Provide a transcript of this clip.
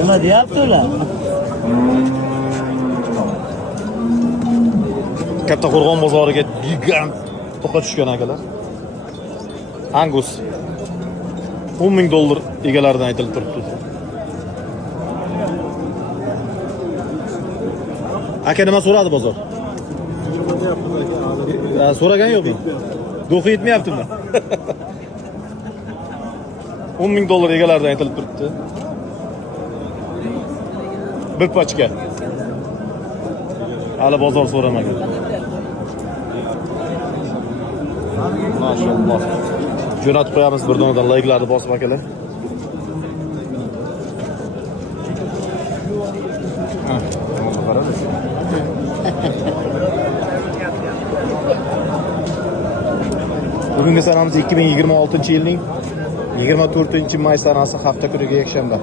Nima deyapti ular? Katta Qo'rg'on bozoriga gigant to'qa tushgan akalar. Angus $10,000 egalaridan aytilib turibdi. Aka nima so'radi bozor? So'ragan yo'qmi? Do'qi yetmayaptimi? $10,000 egalaridan aytilib turibdi. Bir pachka. Hali bozor so'ramagan. Maşallah. Jo'natib qo'yamiz bir donadan layklarni bosib akalar. Bugungi sanamiz 2026-yilning 24-may sanasi hafta kuniga yakshanba.